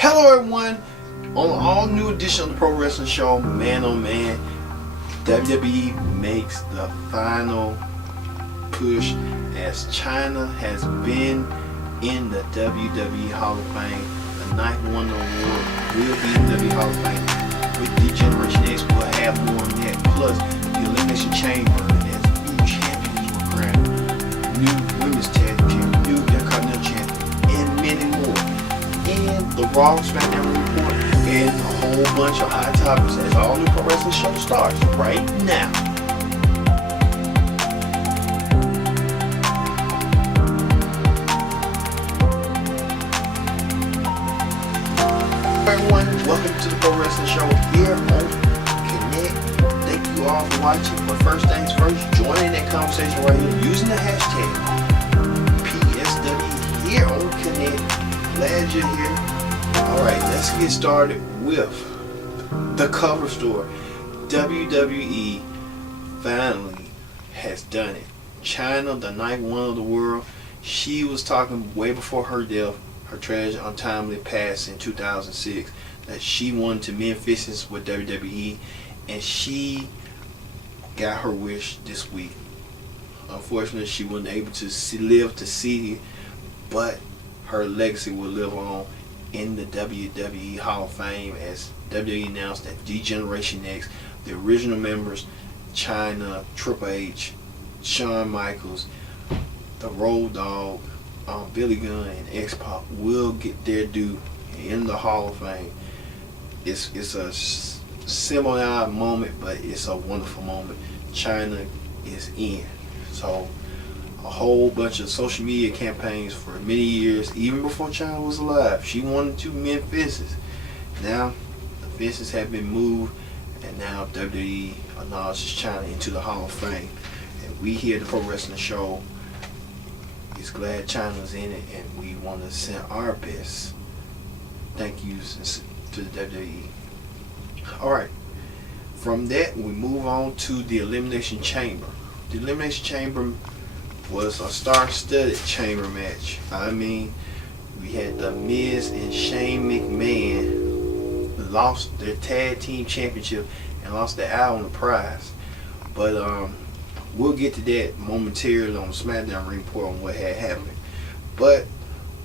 Hello everyone, on an all new edition of the Pro Wrestling Show, Man on Man, WWE makes the final push as China has been in the WWE Hall of Fame. The ninth one in the world will be in the WWE Hall of Fame. With the Generation X, we'll have more than that. Plus, the Elimination Chamber, as new champions were crowned, new women's tag champion, new Intercontinental champion, and many more. And the Raw SmackDown report, and a whole bunch of hot topics as all new Pro Wrestling Show starts right now. Everyone, welcome to the Pro Wrestling Show here on Connect. Thank you all for watching. But first things first, join in that conversation right here using the hashtag PSW here on Connect. Glad you're here. Alright, let's get started with the cover story. WWE finally has done it. China, the ninth one of the world, she was talking way before her death, her tragic, untimely pass in 2006, that she wanted to mend fences with WWE, and she got her wish this week. Unfortunately, she wasn't able to live to see it, but her legacy will live on in the WWE Hall of Fame as WWE announced that the Generation X, the original members, China, Triple H, Shawn Michaels, the Road Dogg, Billy Gunn, and X-Pac will get their due in the Hall of Fame. It's a similar moment, but it's a wonderful moment. China is in. So a whole bunch of social media campaigns for many years, even before China was alive. She wanted to mend fences. Now the fences have been moved, and now WWE acknowledges China into the Hall of Fame. And we here at the Pro Wrestling Show is glad China's in it, and we want to send our best thank yous to the WWE. Alright, from that we move on to the Elimination Chamber. The Elimination Chamber was a star-studded chamber match. I mean, we had The Miz and Shane McMahon lost their tag team championship and lost their eye on the prize. But we'll get to that momentarily on the SmackDown report on what had happened. But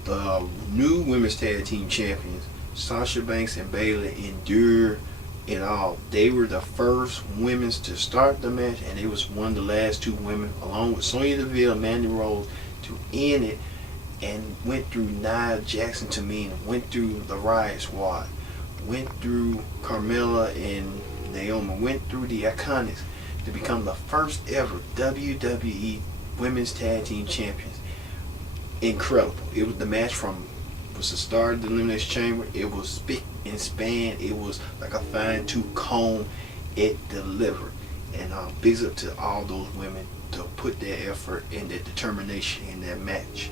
the new women's tag team champions, Sasha Banks and Bayley, endured it all. They were the first women to start the match, and it was one of the last two women, along with Sonya Deville and Mandy Rose, to end it, and went through Nia Jackson, Tamina, went through the Riot Squad, went through Carmella and Naomi, went through the Iconics to become the first ever WWE Women's Tag Team Champions. Incredible. It was the match was the start of the Elimination Chamber. It was spick and span. It was like a fine-tooth comb. It delivered. And bigs up to all those women to put their effort and their determination in that match.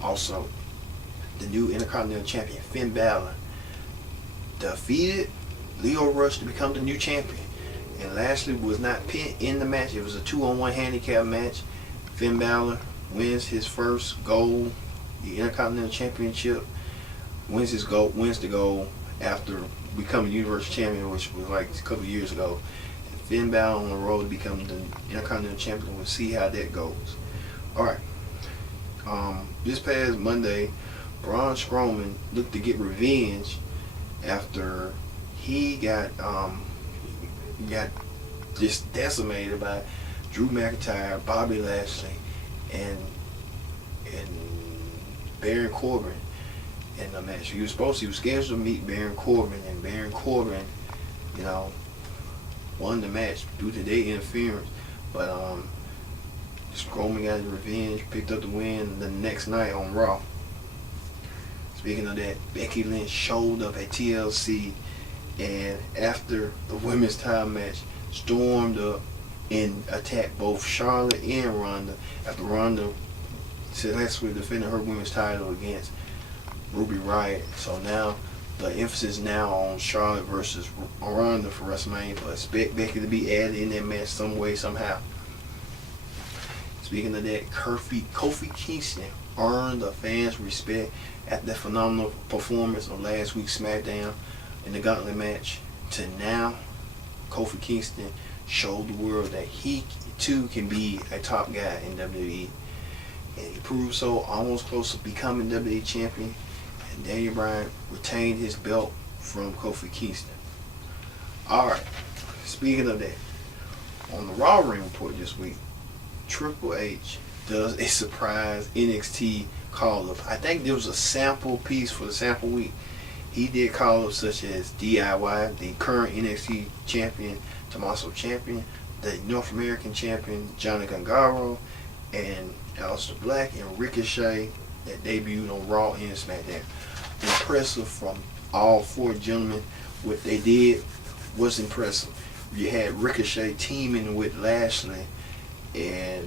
Also, the new Intercontinental Champion, Finn Balor, defeated Leo Rush to become the new champion. And Lashley was not pinned in the match. It was a 2-on-1 handicap match. Finn Balor wins his first gold, the Intercontinental Championship. Wins the gold after becoming Universal Champion, which was like a couple years ago. And Finn Balor on the road to become the Intercontinental Champion. We'll see how that goes. Alright. This past Monday, Braun Strowman looked to get revenge after he got just decimated by Drew McIntyre, Bobby Lashley, and Baron Corbin in the match. He was scheduled to meet Baron Corbin, and Baron Corbin, won the match due to their interference. But Strowman got his revenge, picked up the win the next night on Raw. Speaking of that, Becky Lynch showed up at TLC, and after the women's title match, stormed up and attacked both Charlotte and Ronda after Ronda successfully defended her women's title against Ruby Riott. So now the emphasis now on Charlotte versus Ronda for WrestleMania, but expect Becky to be added in that match some way, somehow. Speaking of that, Kofi Kingston earned the fans' respect after that phenomenal performance on last week's SmackDown in the Gauntlet match. To now, Kofi Kingston showed the world that he too can be a top guy in WWE. And he proved so, almost close to becoming WWE champion. And Daniel Bryan retained his belt from Kofi Kingston. Alright, speaking of that, on the Raw Ring Report this week, Triple H does a surprise NXT call-up. I think there was a sample piece for the sample week. He did call-ups such as DIY, the current NXT champion, Tommaso Ciampa, the North American champion, Johnny Gargano, and Aleister Black and Ricochet that debuted on Raw and SmackDown. Impressive from all four gentlemen. What they did was impressive. You had Ricochet teaming with Lashley and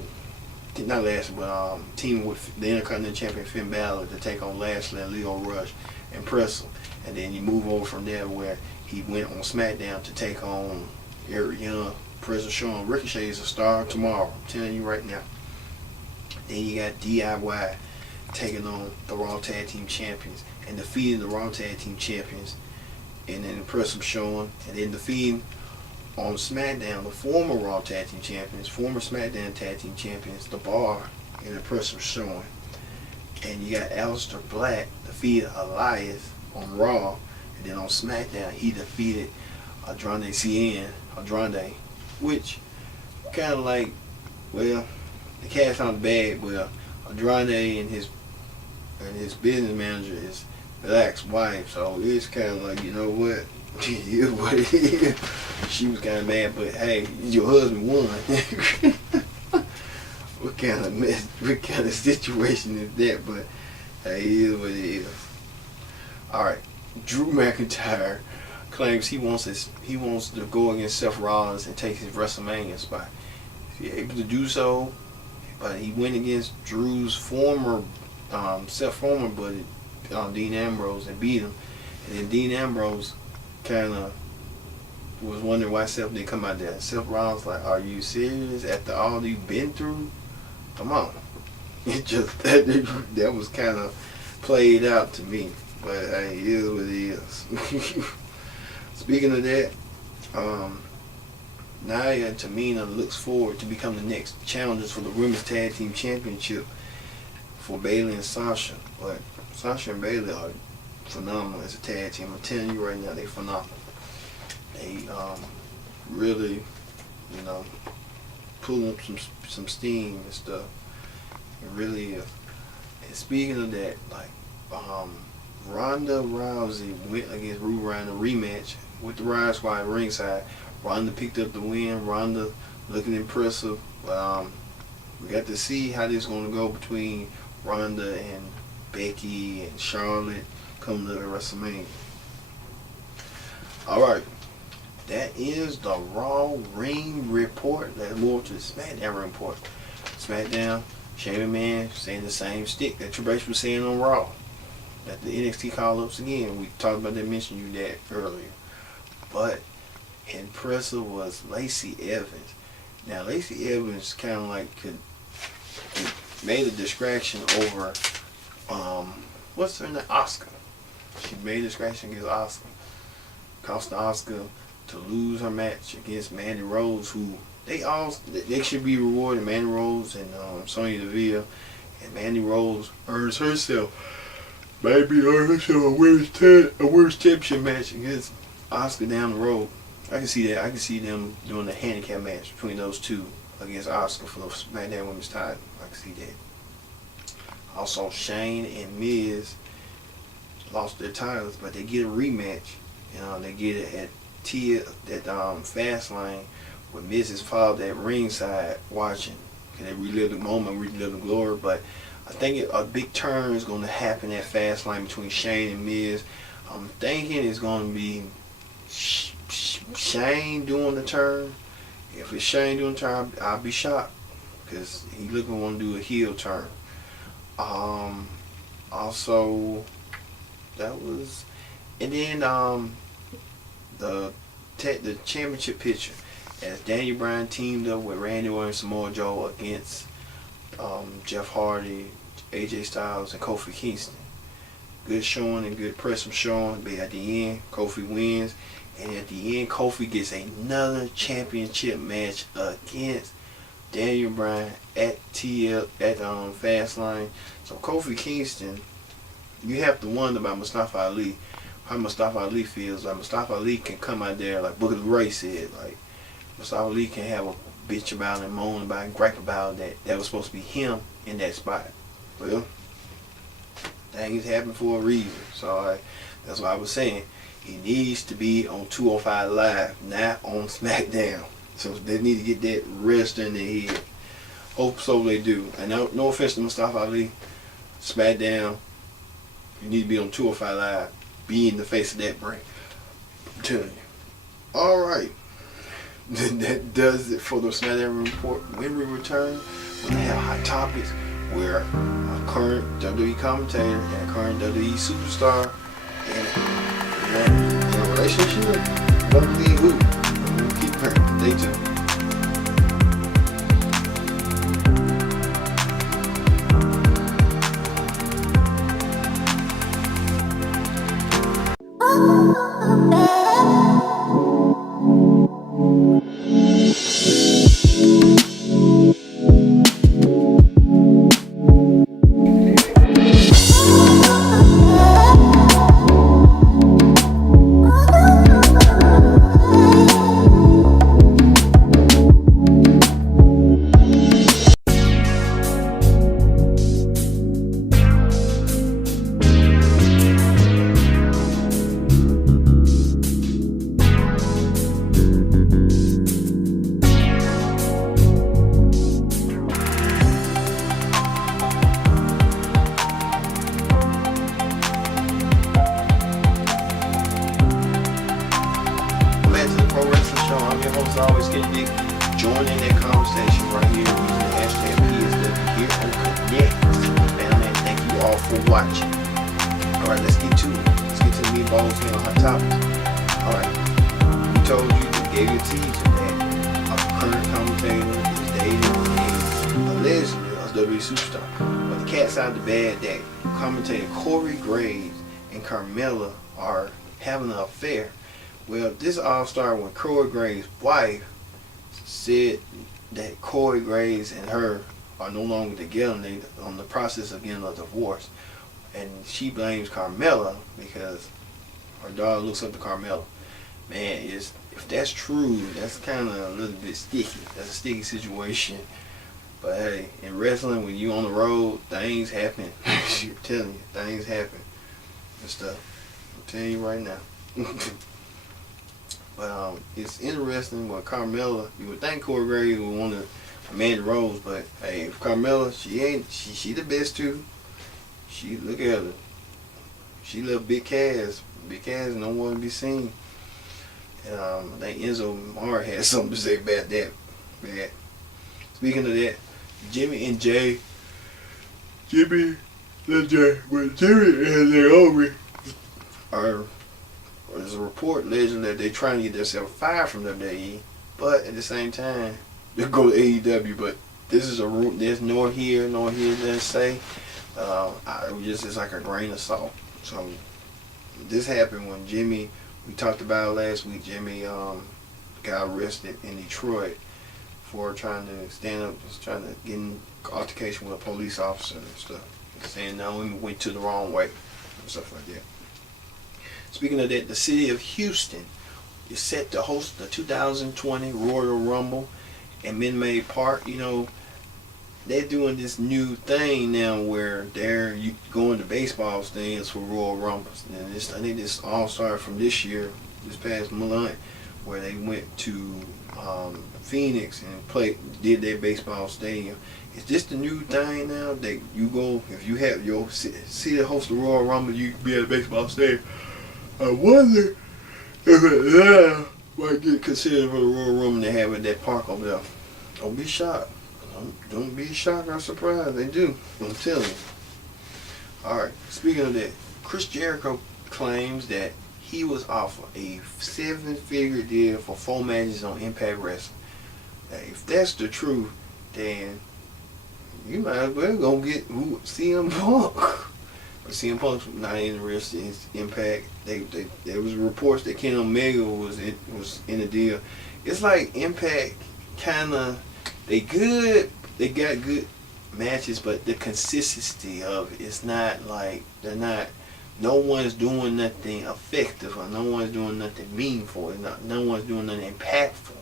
not Lashley, but teaming with the Intercontinental Champion Finn Balor to take on Lashley and Leo Rush. Impressive. And then you move over from there where he went on SmackDown to take on Eric Young, Impressive showing. Ricochet is a star tomorrow. I'm telling you right now. Then you got DIY taking on the Raw Tag Team Champions and defeating the Raw Tag Team Champions in an impressive showing. And then defeating on SmackDown the former Raw Tag Team Champions, former SmackDown Tag Team Champions, The Bar, in an impressive showing. And you got Aleister Black defeated Elias on Raw. And then on SmackDown he defeated Andrade, which kind of like, well, the cat's on the bag. Well, Andrade and his business manager is Black's wife, so it's kind of like, you know what, it is what it is. She was kind of mad, but hey, your husband won. What kind of situation is that? But hey, it is what it is. All right, Drew McIntyre claims he wants to go against Seth Rollins and take his WrestleMania spot. If he's able to do so, but he went against Drew's Seth's former buddy, Dean Ambrose, and beat him. And then Dean Ambrose kind of was wondering why Seth didn't come out there. Seth Rollins like, are you serious? After all you've been through, come on. It just that was kind of played out to me. But hey, it is what it is. Speaking of that, Nia and Tamina looks forward to become the next challengers for the Women's Tag Team Championship for Bayley and Sasha. But Sasha and Bayley are phenomenal as a tag team. I'm telling you right now, they're phenomenal. They really, pull up some steam and stuff. It really is. And speaking of that, like, Ronda Rousey went against Ruby Riott in a rematch with the Riott Squad ringside. Ronda picked up the win. Ronda looking impressive. We got to see how this is going to go between Ronda and Becky and Charlotte coming to WrestleMania. Alright, that is the Raw Ring Report. Let's move to the SmackDown Report. SmackDown, Shane McMahon saying the same stick that Triple H was saying on Raw. That the NXT call-ups again. We talked about that, mentioned you that earlier. But impressive was Lacey Evans. Now Lacey Evans kind of like could made a distraction over what's her name, Asuka. She made a distraction against Asuka. Cost Asuka to lose her match against Mandy Rose, who they should be rewarded. Mandy Rose and Sonya Deville, and Mandy Rose earns herself a women's championship match against Asuka down the road. I can see that. I can see them doing a handicap match between those two against Asuka for the SmackDown Women's title. I can see that. Also, Shane and Miz lost their titles, but they get a rematch. They get it at Fastlane with Miz's father at ringside watching. Can they relive the moment, relive the glory? But I think a big turn is going to happen at Fastlane between Shane and Miz. I'm thinking it's going to be Shane doing the turn. If it's Shane doing the turn, I'll be shocked because he looking to want to do a heel turn. Also, that was, and then the championship picture as Daniel Bryan teamed up with Randy Orton and Samoa Joe against Jeff Hardy, AJ Styles, and Kofi Kingston. Good showing and good impressive showing. But at the end, Kofi wins. And at the end, Kofi gets another championship match against Daniel Bryan at Fastlane. So Kofi Kingston, you have to wonder about Mustafa Ali, how Mustafa Ali feels. Like Mustafa Ali can come out there like Booker Ray said, like Mustafa Ali can have a bitch about it and moan about it and gripe about that was supposed to be him in that spot. Well, things happen for a reason. So that's what I was saying. He needs to be on 205 Live, not on SmackDown. So they need to get that rest in their head. Hope so they do. And no offense to Mustafa Ali, SmackDown, you need to be on 205 Live. Be in the face of that brand. I'm telling you. Alright. That does it for the SmackDown report. When we return, we're going to have hot topics where a current WWE commentator and a current WWE superstar in a relationship won't believe who. We'll keep hearing. Stay tuned. Pro Wrestling Show. I'm your host, always Kenny. Join in that conversation right here using the hashtag PSW here on Connect. Man, thank you all for watching. Alright, let's get to it. Let's get to the meat balls here on Hot Topics. Alright, we told you, we gave you a teaser that a current commentator is dating a allegedly a WWE superstar. But the cat's out of the bag that commentator Corey Graves and Carmella are having an affair. Well, this all started when Corey Graves' wife said that Corey Graves and her are no longer together and they're on the process of getting a divorce. And she blames Carmella because her daughter looks up to Carmella. Man, if that's true, that's kind of a little bit sticky. That's a sticky situation. But hey, in wrestling, when you on the road, things happen. I'm telling you, things happen and stuff. I'm telling you right now. But it's interesting with Carmella. You would think Corey Graves would want to Amanda Rose, but hey, Carmella, she the best too. She look at her. She left Big Cass. Big Cass don't want to be seen. And I think Enzo Amore had something to say about that. Bad. Speaking of that, Jimmy and Naomi are. There's a report alleging that they're trying to get themselves fired from WWE, but at the same time, they go to AEW. But this is a root. There's nor here, let's say. It's like a grain of salt. So this happened when Jimmy, we talked about it last week, Jimmy got arrested in Detroit for trying to stand up, trying to get in altercation with a police officer and stuff. Saying Naomi went to the wrong way and stuff like that. Speaking of that, the city of Houston is set to host the 2020 Royal Rumble in Minute Park. You know, they're doing this new thing now where they're going to baseball stadiums for Royal Rumbles. And I think this all started from this year, this past month, where they went to Phoenix and did their baseball stadium. Is this the new thing now that you go, if you have your city to host the Royal Rumble, you can be at a baseball stadium? I wonder if it might get considered for the Royal Rumble they have at that park over there. Don't be shocked. Don't be shocked or surprised. They do. I'm telling you. Alright, speaking of that, Chris Jericho claims that he was offered a 7-figure deal for 4 matches on Impact Wrestling. Now, if that's the truth, then you might as well go get CM Punk. But CM Punk's not interested in Impact. There was reports that Kenny Omega was in the deal. It's like Impact kind of, they got good matches, but the consistency of it is not like, no one's doing nothing effective, or no one's doing nothing meaningful, and no one's doing nothing impactful.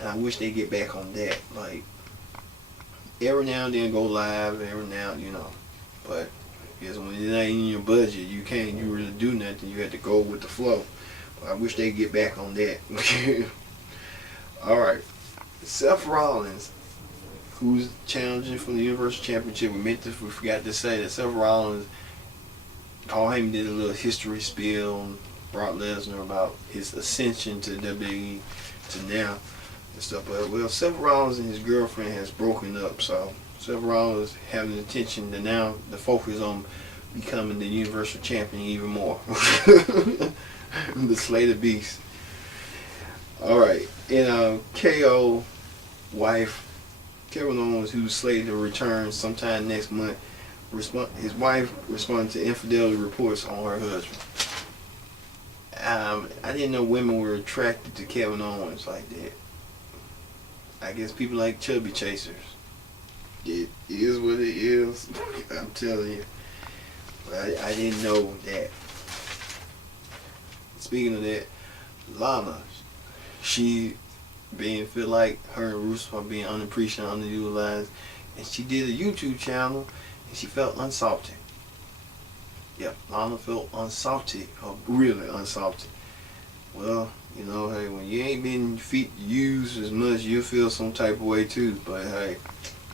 And I wish they get back on that. Like, every now and then go live, every now, but because when it's not in your budget, you really do nothing. You have to go with the flow. But I wish they get back on that. Alright. Seth Rollins, who's challenging for the Universal Championship. We forgot to say that Seth Rollins, Paul Heyman did a little history spiel on Brock Lesnar about his ascension to WWE to now and stuff. But well, Seth Rollins and his girlfriend has broken up, so Seth Rollins having the intention to now the focus on becoming the Universal Champion even more. The Slater Beast. Alright, and KO wife Kevin Owens, who's slated to return sometime next month, his wife responded to infidelity reports on her husband. I didn't know women were attracted to Kevin Owens like that. I guess people like chubby chasers. It is what it is. I'm telling you. But I didn't know that. Speaking of that, Lana, she feel like her and Rusev are being unappreciated, underutilized, and she did a YouTube channel and she felt unsalted. Yep, Lana felt unsalted, or really unsalted. Well, hey, when you ain't been used as much, you feel some type of way too. But hey,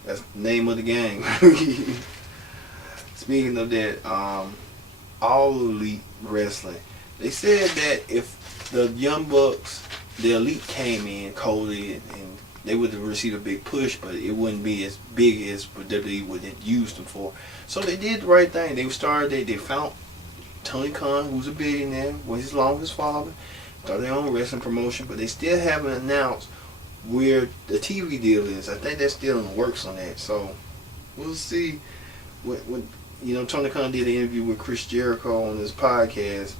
that's the name of the game. Speaking of that, All Elite Wrestling, they said that if the Young Bucks, the Elite came in, Cody, and they would have received a big push, but it wouldn't be as big as what WWE would have used them for. So they did the right thing. They found Tony Khan, who's a billionaire, was his longest father, started their own wrestling promotion, but they still haven't announced where the TV deal is. I think they're still in the works on that. So we'll see. When Tony Khan did an interview with Chris Jericho on his podcast,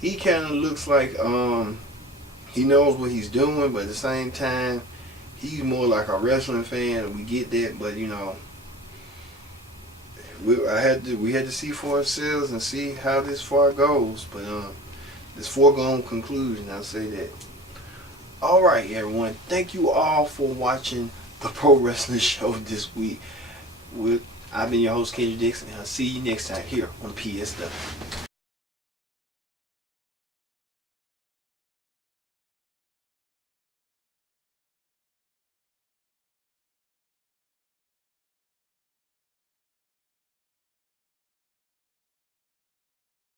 he kind of looks like he knows what he's doing, but at the same time, he's more like a wrestling fan, and we get that. But we had to see for ourselves and see how this far goes. But this foregone conclusion, I'll say that. Alright, everyone, thank you all for watching the Pro Wrestling Show this week. I've been your host, Kendrick Dixon, and I'll see you next time here on PSW.